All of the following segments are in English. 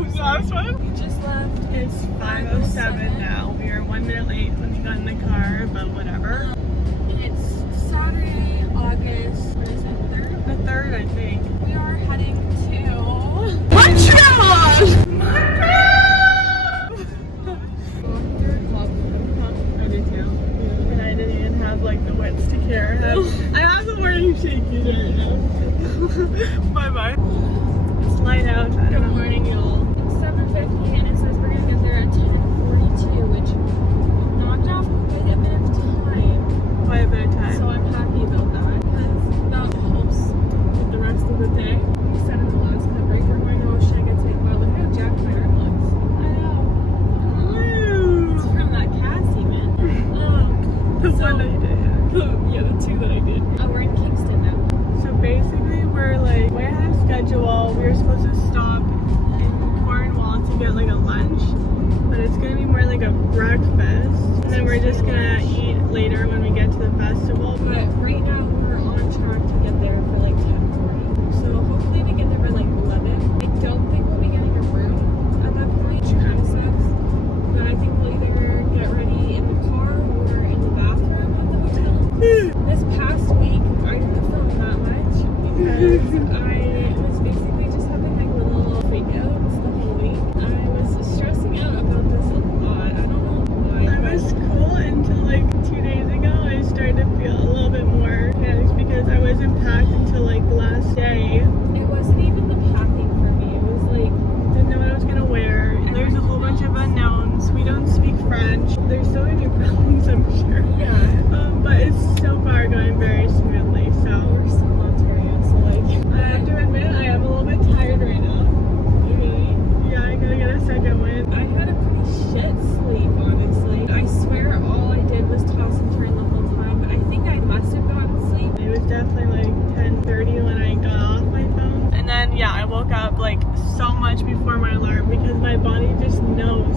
Last one? We just left. It's 5:07 now. We are 1 minute late when we got in the car, but whatever. It's Saturday, August, what is it, 3rd? The 3rd, I think. We are heading to... Montreal! I do too. And I didn't even have like the wits to care. I have the morning shakies right now. Bye-bye. It's light out. Good morning, y'all. It's 7:50 and it says we're gonna get there at 10:42, which knocked off quite a bit of time. Quite a bit of time. So I'm happy about that because that helps with the rest of the day. We said in the last clip, right, we're going to osheaga today. Wow, look how jacked my arm looks. I know. It's from that Cassie, man. The one that you did. Yeah, the 2 that I did. Oh, we're in Kingston now. So basically, we're like way ahead of schedule. We were supposed to stop in Cornwall to get like a lunch, but it's gonna be more like a breakfast, and then we're just gonna eat later when we get to the festival. But right now, we're on track to get there for like 10:40. So hopefully we get there by like 11. I don't think we'll be getting a room at that point, which kind of sucks. But I think we'll either get ready in the car or in the bathroom at the hotel. This past week, I didn't film that much because I was basically just having like little freakouts the whole week. I was stressing out about this a lot. I don't know why. I was cool until like 2 days ago. I started to feel a little bit more panicked because I wasn't packed until like the last day. It wasn't even the packing for me. It was like, Didn't know what I was gonna wear. There's a whole bunch of unknowns. We don't speak French. There's so many problems, I'm sure. yeah, But it's so far going very smoothly. So we're still in Ontario, so like, I have to admit I am a little bit tired right now. Yeah, I gotta get a second wind. I had a pretty shit sleep, honestly. I swear all I did was toss and turn the whole time, but I think I must have gotten sleep. It was definitely like 10:30 when I got off my phone. And then yeah, I woke up like so much before my alarm because my body just knows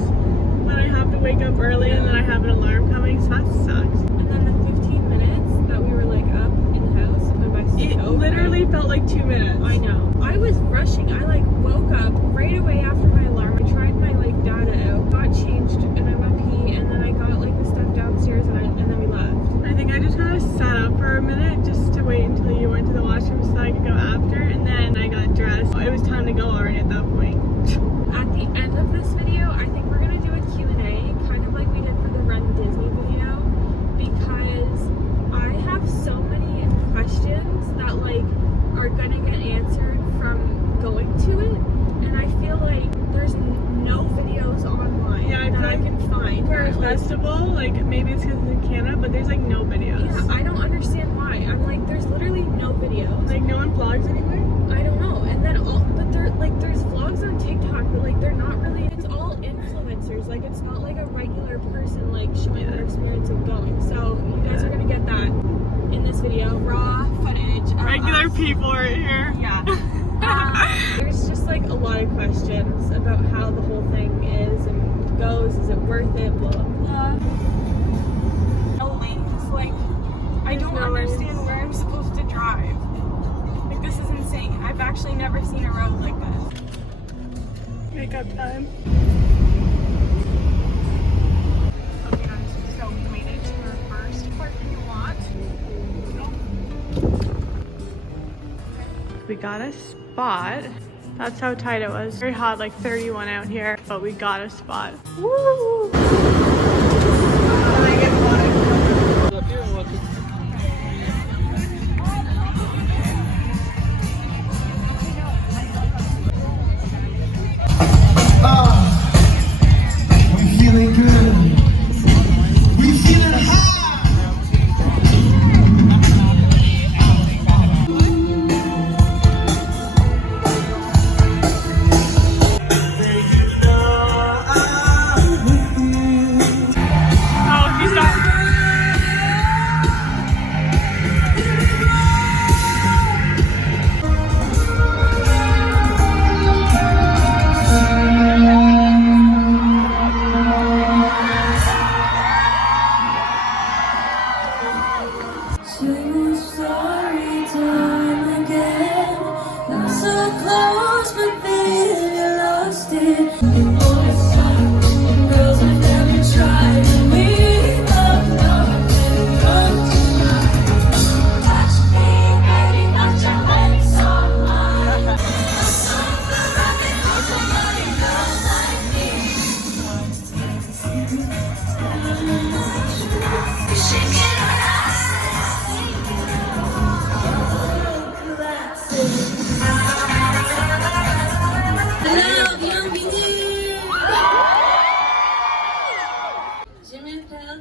when I have to wake up early and then I have an alarm coming, so that sucks. And then the 15 minutes that we were like up in the house, my best It literally felt like 2 minutes. I know. I was rushing. I like woke up right away after my alarm. I tried my like data out, got changed, and I went pee, and then I got like the stuff downstairs, and then we left. I think I just kind of sat up for a minute just to wait until you went to the washroom so I could go after, and then I got dressed. It was time to go already at that point. At the end of this video, I think we're gonna do a Q&A, kind of like we did for the Run Disney video, because I have so many questions that like are gonna get answered from going to it, and I feel like there's no videos online Yeah, I that feel I like can find. For a Like, festival, like maybe it's because it's in Canada, but there's like no videos. yeah, I don't understand why. I'm like, there's literally no videos. Like no one vlogs anywhere? I don't know. And then but there's vlogs on TikTok, but like they're not really. It's all influencers. Like it's not like a regular person like showing their experience of going. So you guys are gonna get that in this video, raw footage. Of Regular us. people right here. Yeah. There's just like a lot of questions about how the whole thing is and goes. Is it worth it? Blah blah blah. No lanes. Like I don't understand where I'm supposed to drive. Like this is insane. I've actually never seen a road like this. Makeup time. Okay guys, so we made it to our first parking lot. We got a spot. That's how tight it was. Very hot, like 31 out here, but we got a spot. Woo! We feeling good. We feeling high. With you.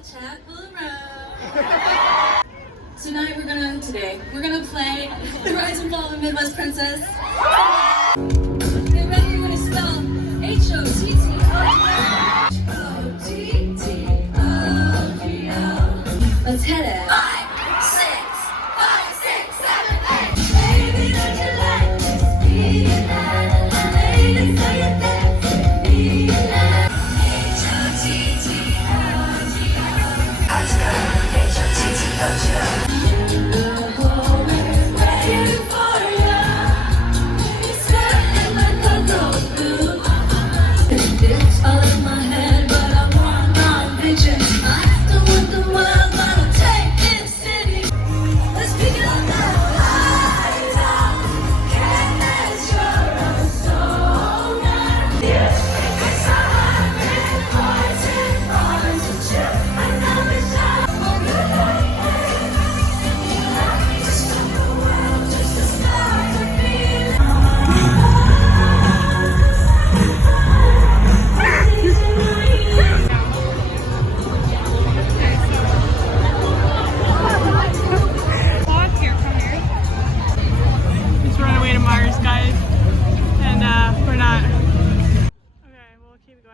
Chappell Roan. Tonight we're gonna play The Rise and Fall of a Midwest Princess. Get ready when it's spelled Hottotto. Let's hit it. 5, 6, 5, 6, 7, 8. Baby, don't you like this? Be alive. Ladies, so you dance. Be alive.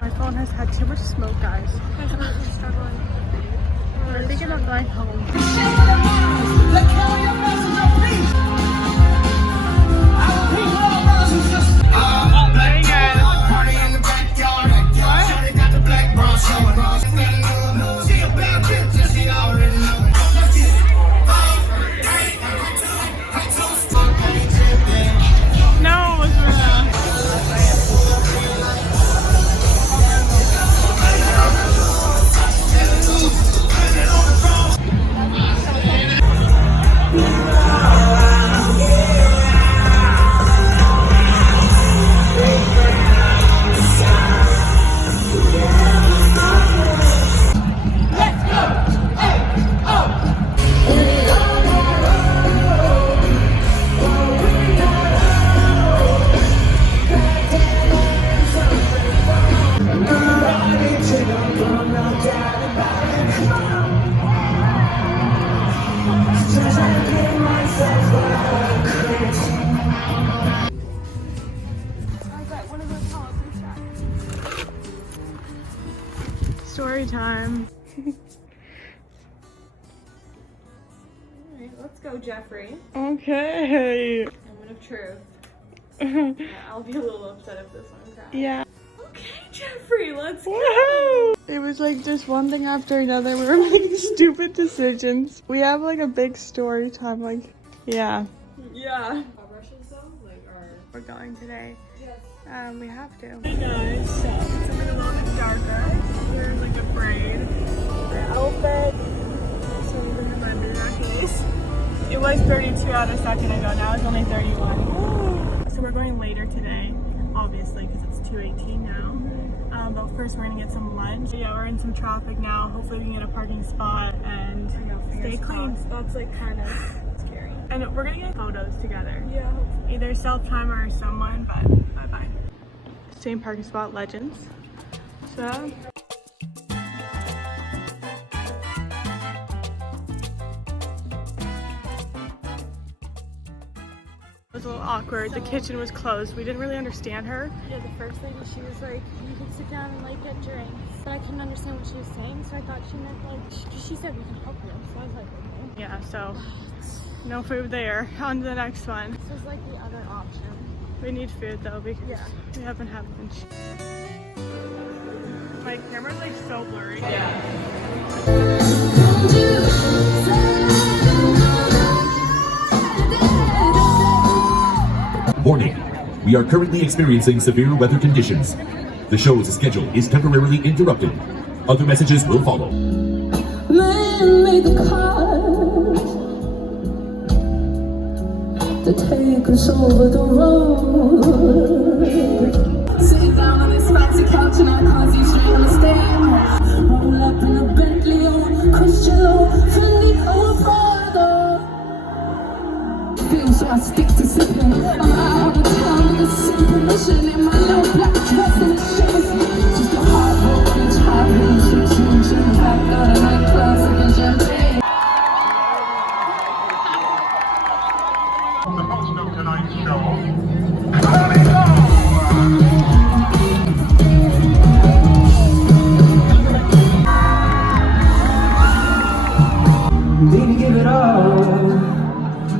My phone has had too much smoke, guys. We're thinking about going home. Story time. Alright, let's go, Jeffrey. Okay. Moment of truth. Yeah, I'll be a little upset if this one cries. Yeah. Okay, Jeffrey, let's go. Woohoo! It was like just one thing after another. We were making stupid decisions. We have like a big story time. Like, yeah. Yeah. Brushes though, like We're going today. Yes. We have to. Hey guys, so it's a little bit darker. There's like a braid. Our outfit. So we're gonna run miraculous. It was 32 out a second ago. Now it's only 31. Woo! So we're going later today, obviously, because it's 2:18 now. But first we're gonna get some lunch. Yeah, we're in some traffic now. Hopefully we can get a parking spot and stay clean. That's like kind of scary. And we're gonna get photos together. Yeah. Either self-timer or someone, but bye-bye. Same parking spot, Legends. So. It was a little awkward. The kitchen was closed. We didn't really understand her. Yeah, the first lady, she was like, you can sit down and like get drinks. But I couldn't understand what she was saying, so I thought she meant like, she said we can help you. So I was like, okay. Yeah, so no food there. On to the next one. This was like the other option. We need food though because we haven't had lunch. My camera's like so blurry. Warning, we are currently experiencing severe weather conditions. The show's schedule is temporarily interrupted. Other messages will follow. Man made the cars to take us over the road. Sit down on this fancy couch and I can't see straight on the stage. Roll up in a Bentley on Christian Fendi or Prada. Feel so I stick to sipping. I'm out of town with a simple mission in my little black dress and shades. Just a hard road, bitch, high range, back out of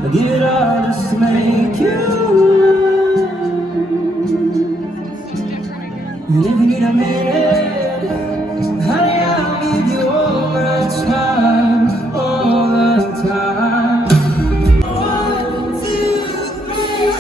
I give it all just to make you mine. And if you need a minute, honey, I'll give you all my time, all the time. 1, 2, 3.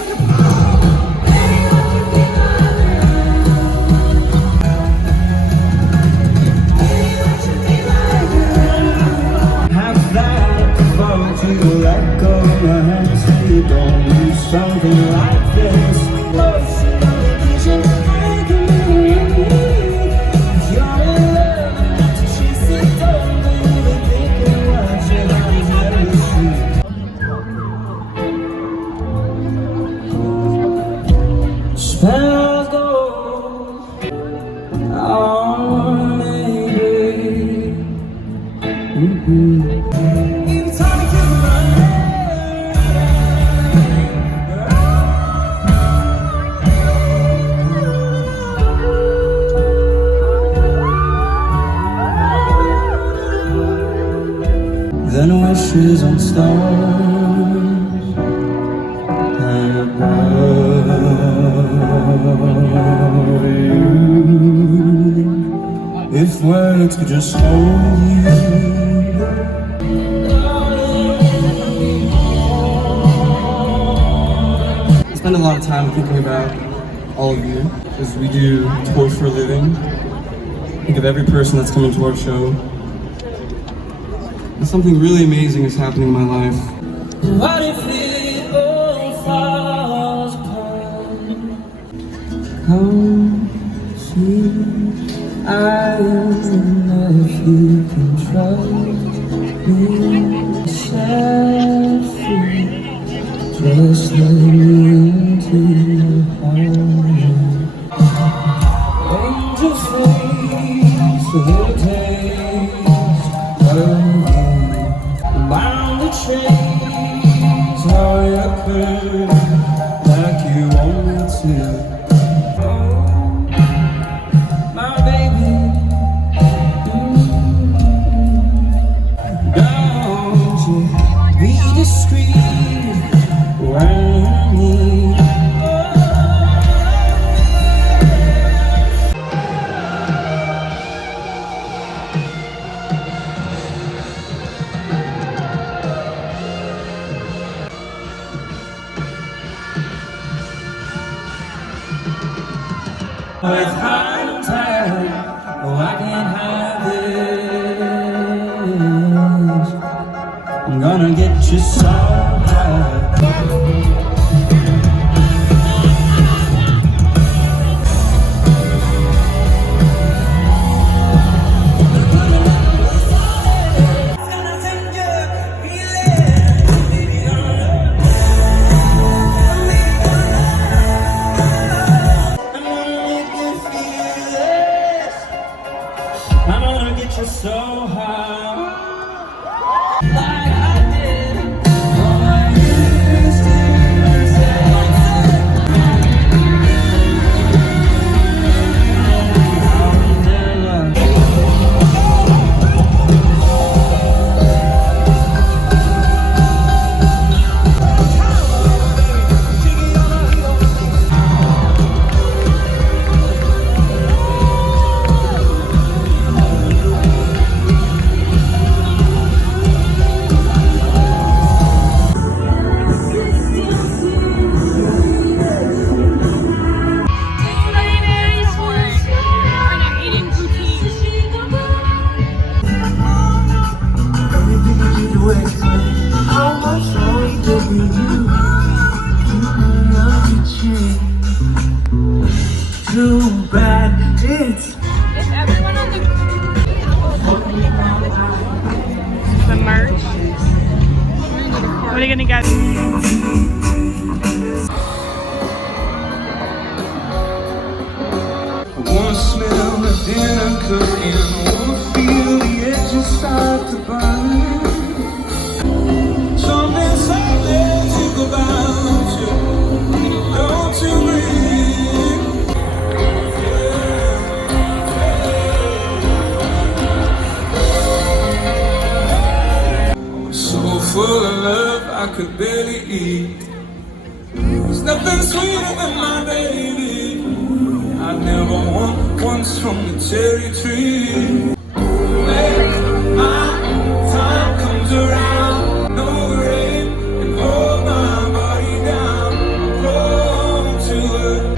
Have that fall to let go of my hands, so you don't need something like this. Emotional vision, I can believe if you're in love, not to chase it, don't believe it, thinking what your eyes never see. Spells go on, maybe. Every time you kiss my then wishes on stars high above you. If words could just hold you. I spend a lot of time thinking about all of you as we do tour for a living. Think of every person that's coming to our show. And something really amazing is happening in my life. What if it all falls apart? Come see, I know if you can trust me. Set free, just let me into your heart. Angel face, a little taste of you. Bound to trace how you could, like you want me to. Oh, my baby, don't you be discreet when you need. With high tide, oh I can't have this. I'm gonna get you so high. I'm gonna get you so high, like I did when I used to too bad it's Everyone on the merch. What are you gonna get? I wanna smell the dinner cooking, I wanna feel the edges start to burn. Something think about you, don't you believe? So full of love I could barely eat. There's nothing sweeter than my baby. I never want once from the cherry tree. When my time comes around, no rain can hold my body down. I'm home to her.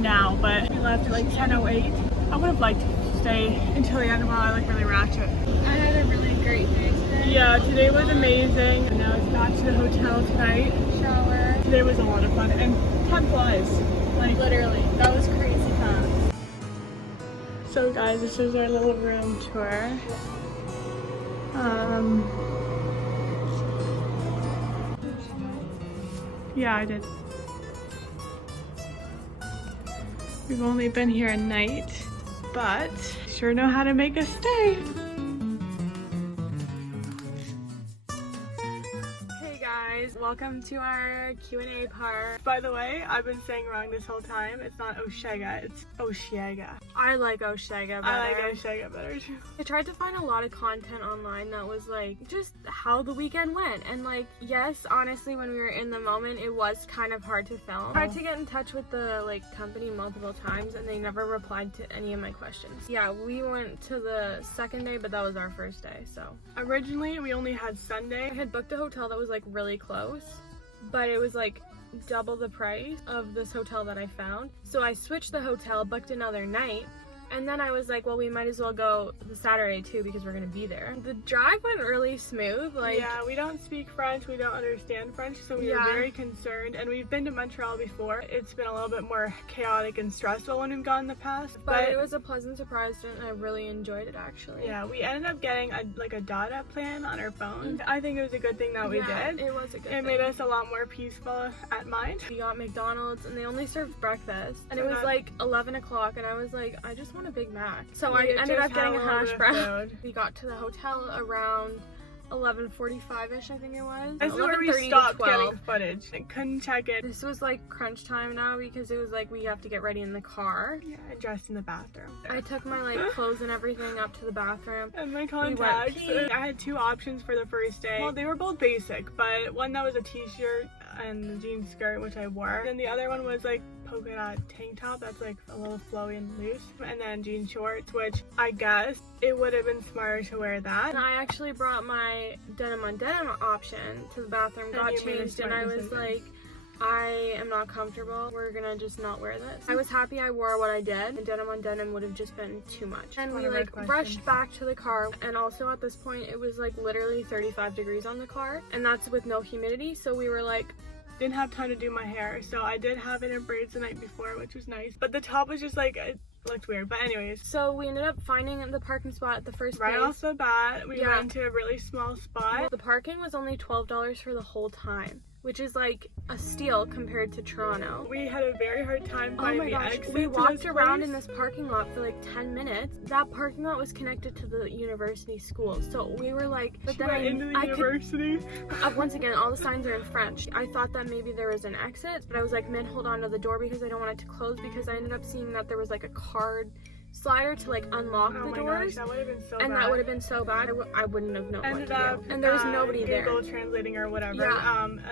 Now, but we left at like 10:08. I would have liked to stay until the end while I like really ratchet. I had a really great day today. Yeah, today was amazing. And now it's back to the hotel tonight. Shower. Today was a lot of fun and time flies. Like Literally, that was crazy fun. So guys, this is our little room tour. Yeah, I did. We've only been here a night, but sure know how to make us stay. Hey guys, welcome to our Q&A part. By the way, I've been saying wrong this whole time. It's not osheaga, it's osheaga. I like osheaga better. I like osheaga better too. I tried to find a lot of content online that was like just how the weekend went, and like yes, honestly, when we were in the moment it was kind of hard to film. I tried to get in touch with the like company multiple times and they never replied to any of my questions. Yeah, we went to the second day, but that was our first day. So originally we only had Sunday. I had booked a hotel that was like really close, but it was like double the price of this hotel that I found. So I switched the hotel, booked another night, and then I was like, well, we might as well go the Saturday too because we're gonna be there. The drive went really smooth. Like, yeah, we don't speak French, we don't understand French, so we were very concerned. And we've been to Montreal before. It's been a little bit more chaotic and stressful when we've gone in the past, but it was a pleasant surprise and I really enjoyed it actually. Yeah, we ended up getting a data plan on our phone. I think it was a good thing that we did. It was a good thing. It made us a lot more peaceful at mind. We got McDonald's and they only served breakfast, and it was like 11 o'clock, and I was like, I just want a Big Mac. So I ended up getting a hash brown. We got to the hotel around 11:45ish, I think it was. This is where we stopped getting footage. I couldn't check it. This was like crunch time now because it was like we have to get ready in the car. Yeah, I dressed in the bathroom. I took my like clothes and everything up to the bathroom. And my contacts. I had two options for the first day. Well, they were both basic, but one that was a t-shirt and a jean skirt, which I wore. And the other one was like polka dot tank top that's like a little flowy and loose, and then jean shorts, which I guess it would have been smarter to wear that. And I actually brought my denim on denim option to the bathroom, got changed, and I was like, I am not comfortable. We're gonna just not wear this. I was happy I wore what I did, and denim on denim would have just been too much. And we like rushed back to the car, and also at this point it was like literally 35 degrees on the car, and that's with no humidity, so we were like, didn't have time to do my hair, so I did have it in braids the night before, which was nice, but the top was just like, it looked weird. But anyways, so we ended up finding the parking spot at the first right place. Off the bat. We went to a really small spot. The parking was only $12 for the whole time, which is like a steal compared to Toronto. We had a very hard time finding the exit. We walked around in this parking lot for like 10 minutes. That parking lot was connected to the university school, so we were like, but then university. Once again, all the signs are in French. I thought that maybe there was an exit, but I was like, Min, hold on to the door because I don't want it to close, because I ended up seeing that there was like a card slider to like unlock the doors. Gosh, that would have been so and bad. that would have been so bad. I wouldn't have known what to do. And there was nobody there. Google translating or whatever.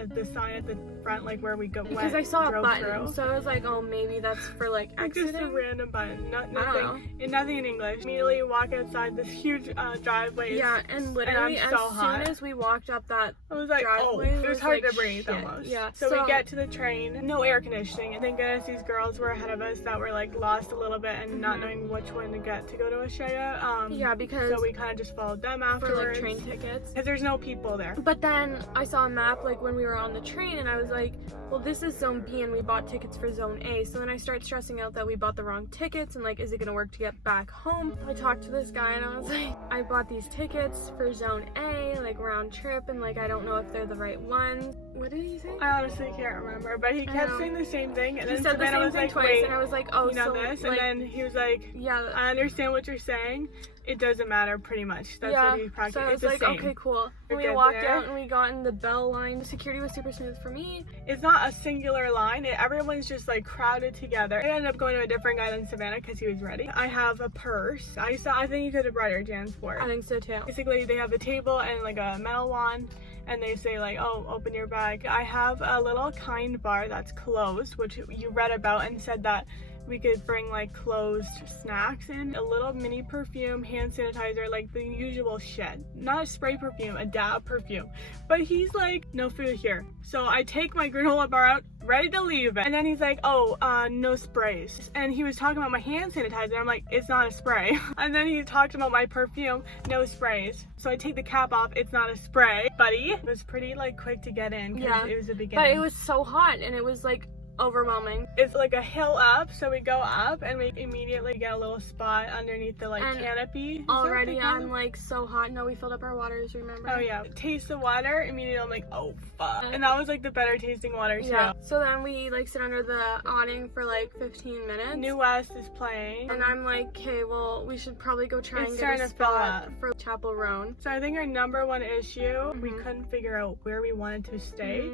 The sign at the front, like where we go. Because I saw a button, so I was like, oh, maybe that's for like exiting. Just a random button, nothing in English. Immediately walk outside this huge driveway. Yeah, and literally as soon as we walked up that I was like, driveway, it was hard to breathe almost. Yeah. So we get to the train, no air conditioning. Thank goodness these girls were ahead of us that were like lost a little bit and not knowing which one to get to go to osheaga. Yeah, because so we kind of just followed them afterwards. For like train tickets. Because there's no people there. But then I saw a map like when we were on the train, and I was like, well, this is zone B and we bought tickets for zone A. So then I start stressing out that we bought the wrong tickets and like, is it gonna work to get back home? I talked to this guy and I was like, I bought these tickets for zone A, like round trip, and like I don't know if they're the right ones. What did he say? I honestly can't remember, but he kept saying the same thing, and he then said the same thing twice, wait, and I was like, oh, you know so this, like, and then he was like, yeah, I understand what you're saying. It doesn't matter, pretty much. That's what he practiced. So I was like, okay, cool. And we walked out and we got in the bell line. The security was super smooth for me. It's not a singular line. Everyone's just like crowded together. I ended up going to a different guy than Savannah because he was ready. I have a purse. I think you could have brought your Jansport. I think so too. Basically, they have a table and like a metal wand, and they say like, oh, open your bag. I have a little kind bar that's closed, which you read about and said that we could bring like closed snacks in, a little mini perfume, hand sanitizer, like the usual shit. Not a spray perfume, a dab perfume. But he's like, no food here. So I take my granola bar out, ready to leave it. And then he's like, oh, no sprays. And he was talking about my hand sanitizer. I'm like, it's not a spray. And then he talked about my perfume, no sprays. So I take the cap off, it's not a spray. Buddy, it was pretty like quick to get in because it was the beginning. But it was so hot and it was like overwhelming. It's like a hill up, so we go up and we immediately get a little spot underneath the like canopy. Already I'm like so hot. No, we filled up our waters, remember? Oh yeah. Taste the water, immediately I'm like, oh fuck. And that was like the better tasting water too. Yeah. So then we like sit under the awning for like 15 minutes. New West is playing. And I'm like, okay, well, we should probably go try and get a spot for Chappell Roan. So I think our number one issue, we couldn't figure out where we wanted to stay.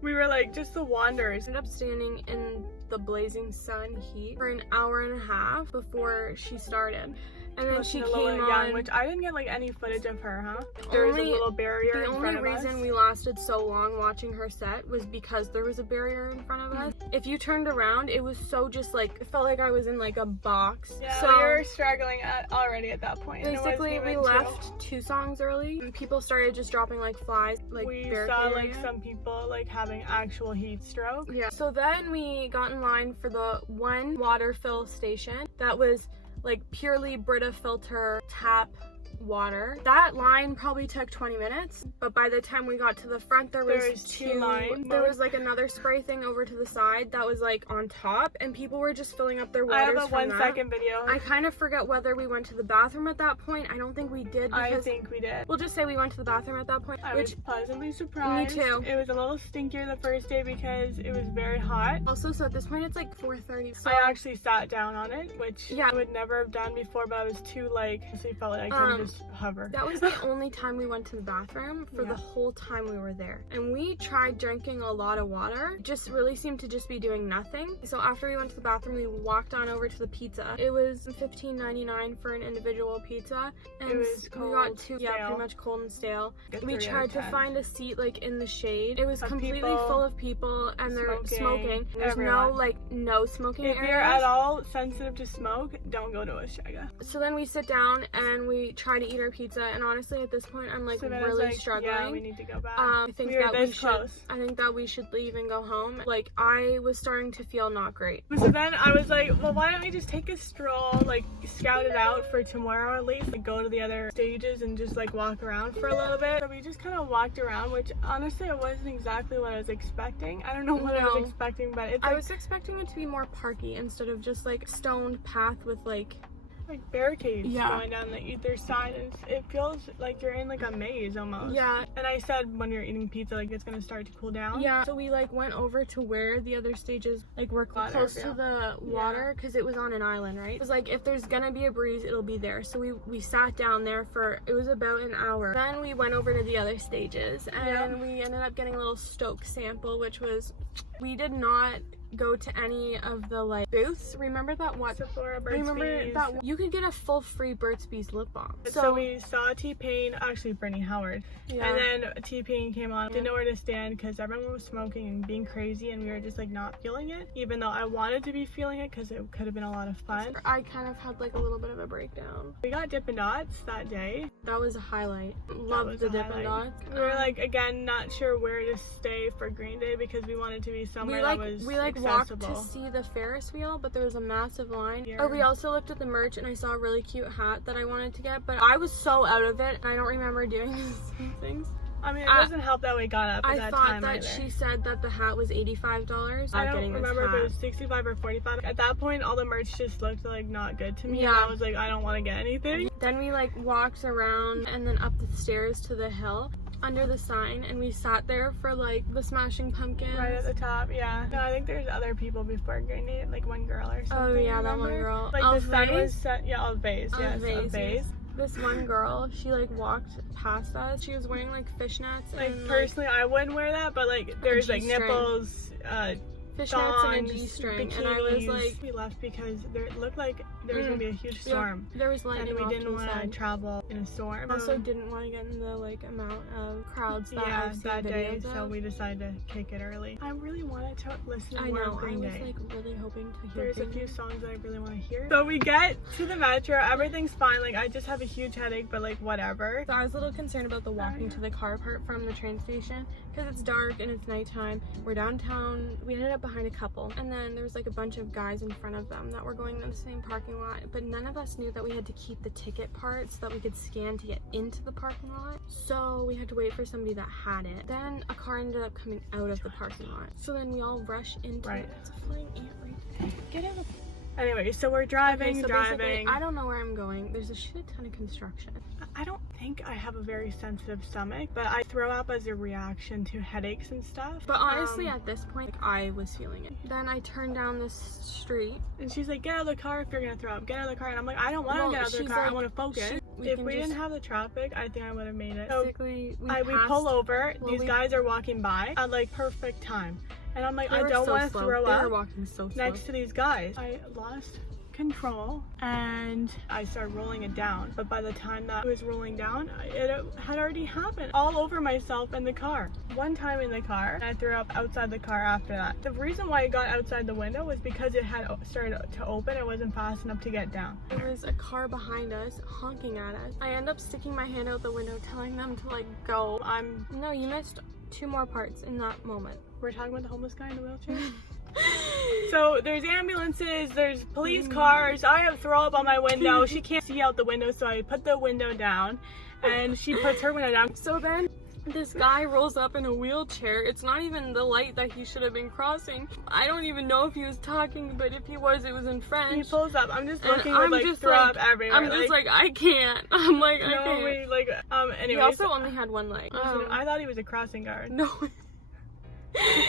We were like, just the wanderers. Ended up standing in the blazing sun heat for an hour and a half before she started. And then she Listening to came Lil Young, on. which I didn't get like any footage of her, huh? There was a little barrier The in only front of reason us. we lasted so long watching her set was because there was a barrier in front of us. If you turned around, it was so just like, it felt like I was in like a box. Yeah, So we were struggling already at that point. and it wasn't basically we even left 2 songs early and people started just dropping like flies, like we saw barricading like it. some people like having actual heat stroke. Yeah. So then we got in line for the one water fill station that was like purely Brita filter tap water. That line probably took 20 minutes, but by the time we got to the front there was 2 lines. There was like another spray thing over to the side that was like on top, and people were just filling up their I waters have a from 1 that. second video. I kind of forget whether we went to the bathroom at that point. I don't think we did, I because think we did. we'll just say we went to the bathroom at that point, I which was pleasantly surprised. Me too. It was a little stinkier the first day because it was very hot. also, so at this point it's like 4:30. So I actually sat down on it, which Yeah. I would never have done before, but I was too like, so I felt like I couldn't just hover. that was the only time we went to the bathroom for Yeah. the whole time we were there. And we tried drinking a lot of water, just really seemed to just be doing nothing. So after we went to the bathroom, we walked on over to the pizza. It was $15.99 for an individual pizza. And It was we cold, got 2, yeah, stale. pretty much cold and stale. Like a We 3 out tried of to 10. find a seat like in the shade. It was Of completely people full of people and they're smoking. There's everyone. no like no smoking If areas. you're at all sensitive to smoke, don't go to osheaga. So then we sit down and we try to eat our pizza, and honestly at this point I'm like Savannah's really like, struggling. Yeah, we need to go back. I think we were that this we should. close. I think that we should leave and go home. Like I was starting to feel not great. So then I was like, well, why don't we just take a stroll, like scout it out for tomorrow at least, like go to the other stages and just like walk around for a little bit. So we just kind of walked around, which honestly it wasn't exactly what I was expecting. I don't know what I No. was expecting, but it's I like, was expecting it to be more parky instead of just like stoned path with like barricades Yeah. going down the either side, and it feels like you're in like a maze almost. yeah. And I said when you're eating pizza, like it's gonna start to cool down. Yeah, so we like went over to where the other stages like were Water, close yeah. to the water because it was on an island, right? It was like if there's gonna be a breeze, it'll be there. So we sat down there for, it was about an hour. Then we went over to the other stages and we ended up getting a little Stoke sample, which was, we did not go to any of the like booths. Remember that what? Sephora, Burt's Remember Bees. that you could get a full free Burt's Bees lip balm. So we saw T-Pain, actually Brittany Howard, Yeah. and then T-Pain came on. Didn't know where to stand because everyone was smoking and being crazy, and we were just like not feeling it, even though I wanted to be feeling it because it could have been a lot of fun. I kind of had like a little bit of a breakdown. We got Dippin' Dots that day. That was a highlight. was Loved the a Dippin' highlight. Dots. We were like, again, not sure where to stay for Green Day because we wanted to be somewhere that was we walked accessible. to see the Ferris wheel, but there was a massive line. Yeah. Oh, we also looked at the merch and I saw a really cute hat that I wanted to get, but I was so out of it and I don't remember doing some things. I mean, it doesn't help that we got up at I that thought time that either. she said that the hat was $85. I Not don't getting this remember if it hat. was 65 or 45. At that point, all the merch just looked like not good to me. Yeah. And I was like, I don't want to get anything. Then we like walked around and then up the stairs to the hill under the sign, and we sat there for like the Smashing Pumpkins. Right at the top, yeah. No, I think there's other people before Green Day, like one girl or something. Oh yeah, that one remember? girl. Like the sun was Vase? set, yeah, Vase, yes, Vase, Vase. yes. This one girl, she like walked past us. She was wearing like fishnets Like and personally, I wouldn't wear that, but like there's like G-string. nipples, fishnets and a thongs, G-string, bikinis. and I was like, we left because it looked like there was gonna be a huge storm, there was lightning and we off didn't to the want to side. travel in a storm. Also didn't want to get in the like amount of crowds that yeah, I've seen that day, videos so of. we decided to kick it early. I really wanted to listen to I more know, of I Green was Day. like really hoping to hear There's a Green few Day. songs that I really want to hear. So we get to the metro, everything's fine. Like I just have a huge headache, but like whatever. So I was a little concerned about the walking to the car part from the train station because it's dark and it's nighttime. We're downtown. We ended up behind a couple, and then there was like a bunch of guys in front of them that were going in the same parking lot, but none of us knew that we had to keep the ticket part so that we could scan to get into the parking lot. So we had to wait for somebody that had it. Then a car ended up coming out of the parking lot. So then we all rush into Right. it. It's a flying ant right there. Get out of Anyway, so we're driving, Okay, so driving. basically, I don't know where I'm going. There's a shit ton of construction. I don't think I have a very sensitive stomach, but I throw up as a reaction to headaches and stuff. But honestly, at this point, like, I was feeling it. Then I turned down this street. And she's like, get out of the car if you're gonna throw up. Get out of the car. And I'm like, I don't want to Well, get out of the she's car. I like, want to focus. we If can we just- didn't have the traffic, I think I would have made it. So Basically, we we pull over. well, These we- guys are walking by at like perfect time. And I'm like, They I were don't so want to slow. throw They were up walking so slow. next to these guys. I lost control and I started rolling it down. But by the time that it was rolling down, it had already happened all over myself in the car. One time in the car, I threw up outside the car after that. The reason why it got outside the window was because it had started to open. It wasn't fast enough to get down. There was a car behind us honking at us. I end up sticking my hand out the window telling them to like go. No, you missed 2 more parts in that moment. We're talking about the homeless guy in the wheelchair. So there's ambulances, there's police cars. I have throw up on my window. She can't see out the window, so I put the window down and she puts her window down. So then this guy rolls up in a wheelchair. It's not even the light that he should have been crossing. I don't even know if he was talking, but if he was, it was in French. He pulls up. I'm just looking I'm with like just throw like, up everywhere. I'm just like I can't. I'm like I no, can't. wait, like anyways. He also only had 1 leg. I thought he was a crossing guard. No.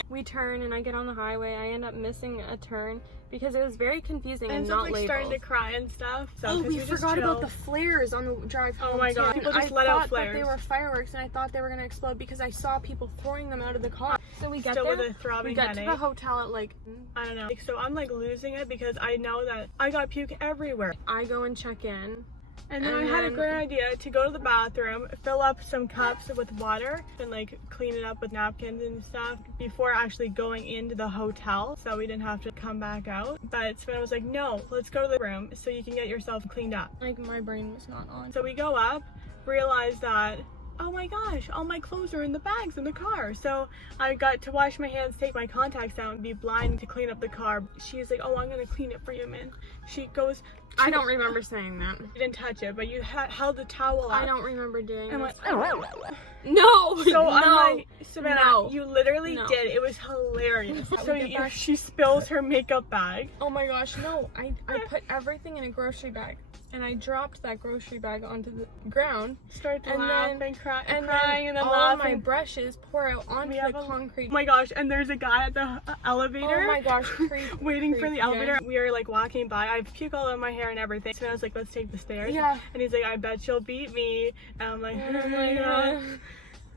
We turn and I get on the highway. I end up missing a turn because it was very confusing and so not like labeled. starting to cry and stuff. So Oh, we just forgot chill. about the flares on the drive home. Oh my god, too. people just I let out thought flares. that they were fireworks and I thought they were gonna explode because I saw people throwing them out of the car. So we get Still there. with a throbbing We get headache. to the hotel at like I don't know. Like, so I'm like losing it because I know that I got puke everywhere. I go and check in. And then I had a great idea to go to the bathroom, fill up some cups with water, and like clean it up with napkins and stuff before actually going into the hotel, so we didn't have to come back out. But Savannah was like, no, let's go to the room so you can get yourself cleaned up. Like my brain was not on. So we go up, realize that, oh my gosh, all my clothes are in the bags in the car. So I got to wash my hands, take my contacts out, and be blind to clean up the car. She's like, oh, I'm gonna clean it for you, man. She goes, I don't remember saying that. you didn't touch it, but you held the towel up. I don't remember doing And this. went, No! so no! I'm like, Savannah, No. you literally No. did. It was hilarious. So We get back- she spills her makeup bag. Oh my gosh, no. I put everything in a grocery bag and I dropped that grocery bag onto the ground. Start to And laugh then- and cry And crying and then all of my laughing. brushes pour out onto We the have a- concrete. Oh my gosh, and there's a guy at the elevator. Oh my gosh, creep. Waiting for creep, the yeah. elevator. We are like walking by. I have puke all over my hair and everything. So I was like, let's take the stairs. Yeah. And he's like, I bet she'll beat me. And I'm like, Oh my god.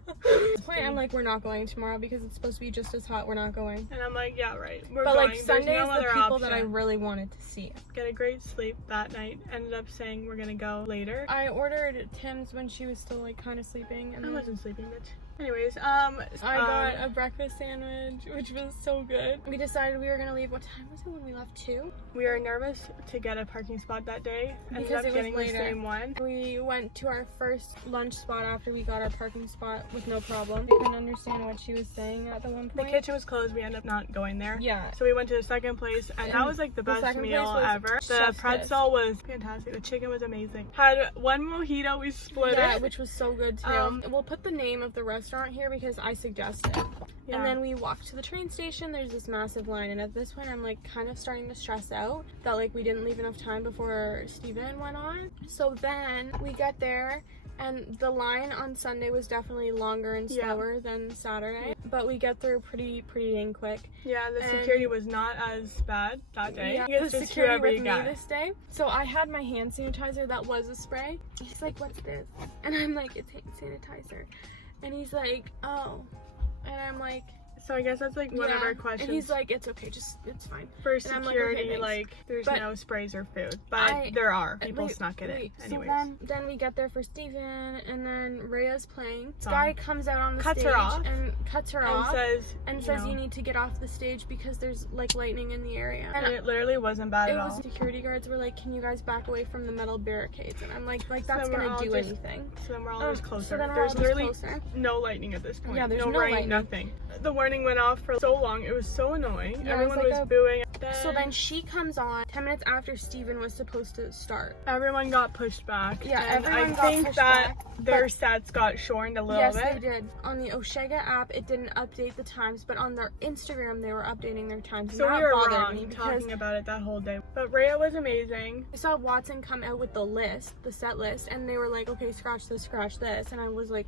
At this point, I'm like, we're not going tomorrow because it's supposed to be just as hot. We're not going. And I'm like, yeah, right. We're But going. like There's Sunday no is the other people option. that I really wanted to see. Get a great sleep that night. Ended up saying we're gonna go later. I ordered Tim's when she was still like kind of sleeping, and I then wasn't sleeping, bitch. Anyways, I got a breakfast sandwich, which was so good. We decided we were gonna leave. What time was it when we left? 2? we were nervous to get a parking spot that day. Ended Because up it was getting later. the same one. We went to our first lunch spot after we got our parking spot with no problem. I couldn't understand what she was saying at the one The point. kitchen was closed. We ended up not going there. Yeah. So we went to the second place, and that was like the best second meal place was ever. The chef's pretzel was fantastic. The chicken was amazing. Had one mojito, we split Yeah, it. which was so good too. We'll put the name of the restaurant here because I suggested. Yeah. And then we walked to the train station. There's this massive line, and at this point I'm like kind of starting to stress out that like we didn't leave enough time before Steven went on. So then we get there, and the line on Sunday was definitely longer and Yeah. slower than Saturday, but we get through pretty dang quick. Yeah, the And- security was not as bad that day. Yeah, You get because just security whoever with you me got. this day. So I had my hand sanitizer that was a spray. He's like, "What's this?" And I'm like, "It's hand sanitizer." And he's like, "Oh," and I'm like, So I guess that's like one of "Yeah." our questions. And he's like, "It's okay, just it's fine." for and I'm like, security, "Okay, like, thanks." there's But no sprays or food, but there are. People snuck it in. Anyways. So then we get there for Steven, and then Rhea's playing. This Song. guy comes out on the Cuts stage her off. and cuts her and off says, and you says know, you need to get off the stage because there's like lightning in the area. and it literally wasn't bad It at all. was security guards were like, "Can you guys back away from the metal barricades?" And I'm like that's then we're gonna all do just- anything. So then we're all just closer. So then we're There's all just literally closer. no lightning at this point. Yeah, there's no no rain, lightning. nothing. The warning went off for so long. It was so annoying. Yeah, it Everyone was was like a- booing. So then she comes on 10 minutes after Steven was supposed to start. everyone got pushed back. Yeah, and everyone I got think pushed that back, their but- sets got shortened a little Yes, bit. they did. On the Osheaga app, it didn't update the times, but on their Instagram, they were updating their times. So and we that were bothered wrong me because talking about it that whole day. But Rhea was amazing. I saw Watson come out with the list, the set list, and they were like, "Okay, scratch this," and I was like,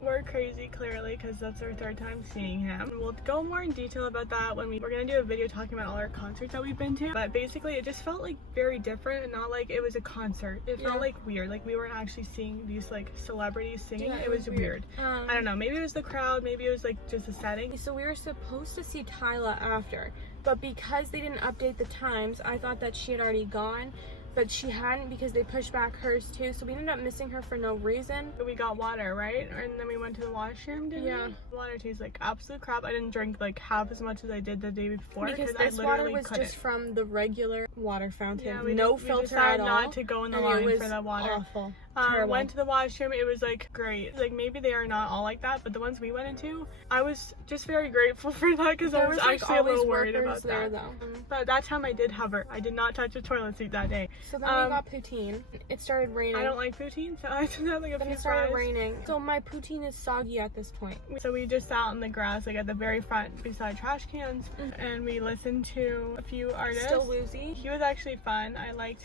We're crazy, clearly, because that's our third time seeing him. We'll go more in detail about that when we're gonna do a video talking about all our concerts that we've been to. But basically, it just felt like very different and not like it was a concert. It felt Yeah. like weird, like we weren't actually seeing these like celebrities singing. Yeah, it was weird. I don't know. Maybe it was the crowd. Maybe it was like just the setting. So we were supposed to see Tyla after, but because they didn't update the times, I thought that she had already gone, but she hadn't because they pushed back hers too, so we ended up missing her for no reason. We got water, right? And then we went to the washroom, didn't Yeah. we? Water tastes like absolute crap. I didn't drink like half as much as I did the day before Because I this water was just from the regular water fountain, Yeah, no we filter decided at all. not to go in the and line it was for that water. Awful. Terrible. Went to the washroom. It was like great. Like maybe they are not all like that, but the ones we went into, I was just very grateful for that because I There was like, actually a always little worried workers about there, that. though. But that time I did hover. I did not touch the toilet seat that day. So then we got poutine. It started raining. I don't like poutine, so I just had like a Then few it started fries. raining. So my poutine is soggy at this point. So we just sat on the grass, like at the very front, beside trash cans, and we listened to a few artists. Still woozy. He was actually fun. I liked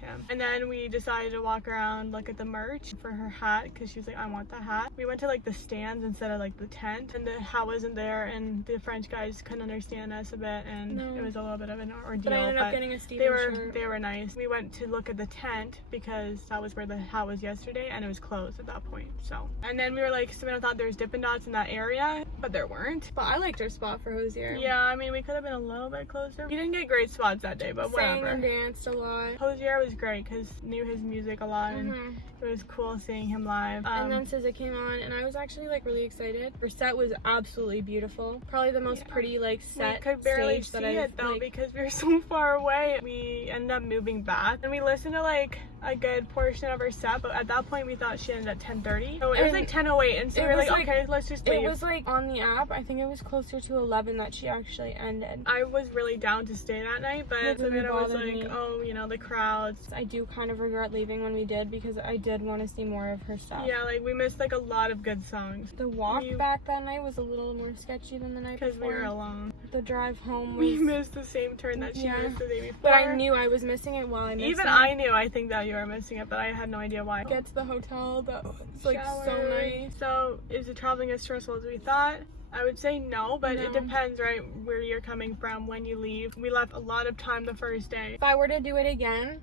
him. And then we decided to walk around, look at the merch for her hat, because she was like, I want the hat. We went to like the stands instead of like the tent, and the hat wasn't there, and the French guys couldn't understand us a bit, and it was a little bit of an ordeal. But I ended up getting a Steven shirt. They were nice. We went to look at the tent because that was where the hat was yesterday, and it was closed at that point. So, and then we were like, Savannah thought there was Dippin' Dots in that area, but there weren't. But I liked our spot for Hozier. Yeah, I mean, we could have been a little bit closer. We didn't get great spots that day, but Sang whatever. and danced a lot. Hozier was great because knew his music a lot, and it was cool seeing him live. And then SZA came on, and I was actually like really excited. Her set was absolutely beautiful. Probably the most pretty like set we could barely stage see that I've it though like, because we were so far away. We ended up moving back, and we listened to like a good portion of her set, but at that point we thought she ended at 10:30. So it was like 10:08, and so we were like, okay, let's just leave. It was like on the app, I think it was closer to 11 that she actually ended. I was really down to stay that night, but It really Savannah was bothered like, me. oh, you know, the crowds. I do kind of regret leaving when we did because I did want to see more of her stuff. Yeah, like we missed like a lot of good songs. The walk back that night was a little more sketchy than the night before. Because we were alone. The drive home was... We missed the same turn that she missed the day before. But I knew I was missing it while I missed it. Even I knew, I think, that you were missing it, but I had no idea why. Get to the hotel, that was like so Showered. nice. So, is it traveling as stressful as we thought? I would say no, but it No. depends, right, where you're coming from, when you leave. We left a lot of time the first day. If I were to do it again,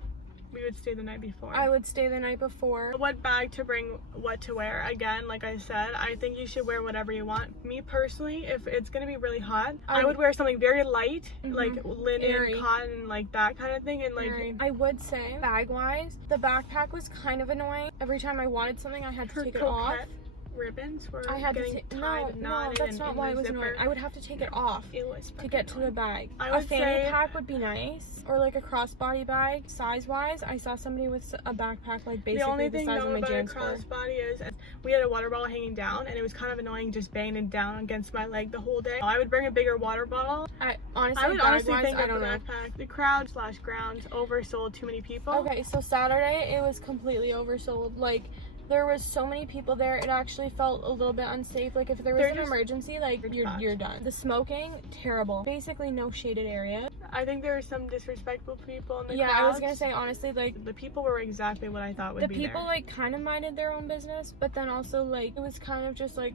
We would stay the night before. I would stay the night before. What bag to bring, what to wear. Again, like I said, I think you should wear whatever you want. Me personally, if it's gonna be really hot, I would wear something very light, like linen, Airy. cotton, like that kind of thing, and like I would say, bag-wise, the backpack was kind of annoying. Every time I wanted something, I had to her take it off. coquette ribbons were I had to getting take tied and no, knotted that's and not in why the it was annoying. zipper. I would have to take it off It was to get to the fucking bag. I A would fanny say- pack would be nice, or like a crossbody bag. Size-wise, I saw somebody with a backpack like basically The only thing size though of my about a JanSport. crossbody is we had a water bottle hanging down, and it was kind of annoying just banging it down against my leg the whole day. I would bring a bigger water bottle. I honestly, I would honestly bag-wise, think I of the don't know. backpack. The crowd/grounds oversold too many people. Okay, so Saturday it was completely oversold. Like there was so many people there, it actually felt a little bit unsafe. Like if there was They're an just- emergency, like fucked. you're done. The smoking, terrible. Basically no shaded area. I think there were some disrespectful people in the Yeah, crowds. I was gonna say honestly, like The people were exactly what I thought would the be people there. like kind of minded their own business, but then also like it was kind of just like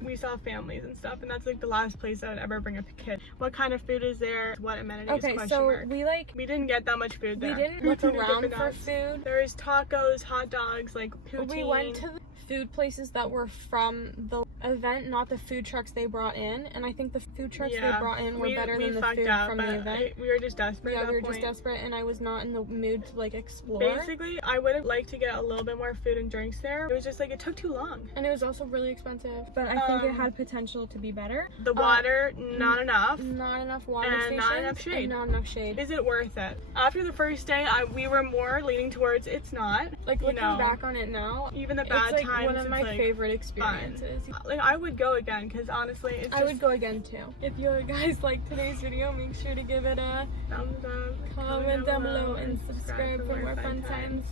We saw families and stuff, and that's like the last place I would ever bring a kid. What kind of food is there? What amenities? okay, Question so mark. we didn't get that much food we there. didn't look Dippin' around for Dots. food. There was tacos, hot dogs, like poutine. We went to the food places that were from the event, not the food trucks they brought in, and I think the food trucks they brought in were better than the fucked food up, from but the event. we were just desperate Yeah, at we that were just point. desperate, and I was not in the mood to like explore. Basically, I would have liked to get a little bit more food and drinks there. It was just like it took too long. And it was also really expensive, but I think it had potential to be better. The water, not enough. Not enough water And stations, not enough shade. and not enough shade. Is it worth it? After the first day, we were more leaning towards it's not. Like you looking know, back on it now, even the it's bad like times, one of it's my like favorite fun. experiences. Like I would go again because honestly, it's I just would go again too. If you guys like today's video, make sure to give it a thumbs up, comment down below and subscribe for more fun times.